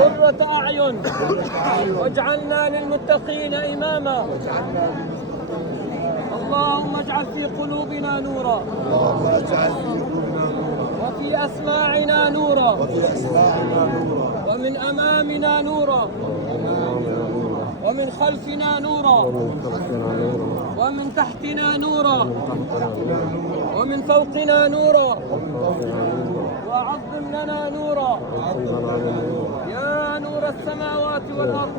قرة أعين واجعلنا للمتقين إماما. اللهم اجعل في قلوبنا نورا وفي أسماعنا نورا ومن أمامنا نورا ومن خلفنا نورا ومن تحتنا نورا ومن فوقنا نورا وعظم لنا نورا يا نور السماوات والأرض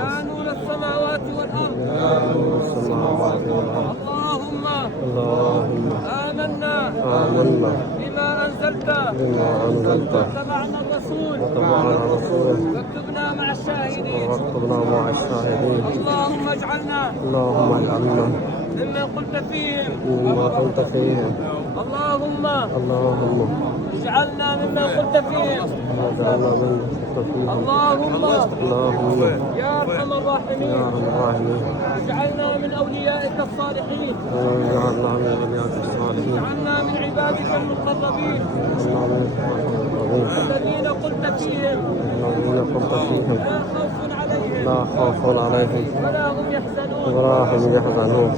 يا نور السماوات والأرض. اللهم آمنا بما أنزلت واتبعنا الرسول واكتبنا مع الشاهدين. اللهم اجعلنا ممن قلت فيهم. اللهم اجعلنا ممن قلت فيهم. اللهم يا أرحم الراحمين اجعلنا من أوليائك الصالحين. اجعلنا من عبادك المقربين الذين قلت فيهم لا خوف عليهم ولا هم يحزنون.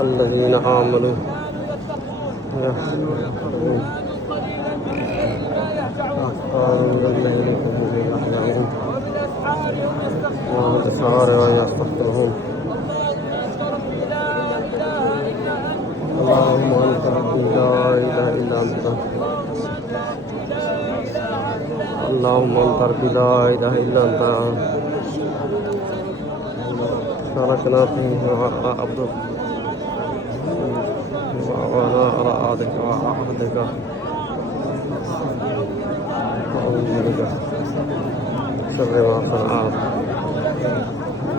الذين آمنوا كانوا قليلا من الليل يهجعون وبالأسحار هم يستغفرون. اللهم أنت ربي لا إله إلا أنت. اللهم أنت ربي لا إله إلا أنت. تركنا فيه عبدك وأنا على عهدك وعهدك وأعوذ بك شر ما صنعت.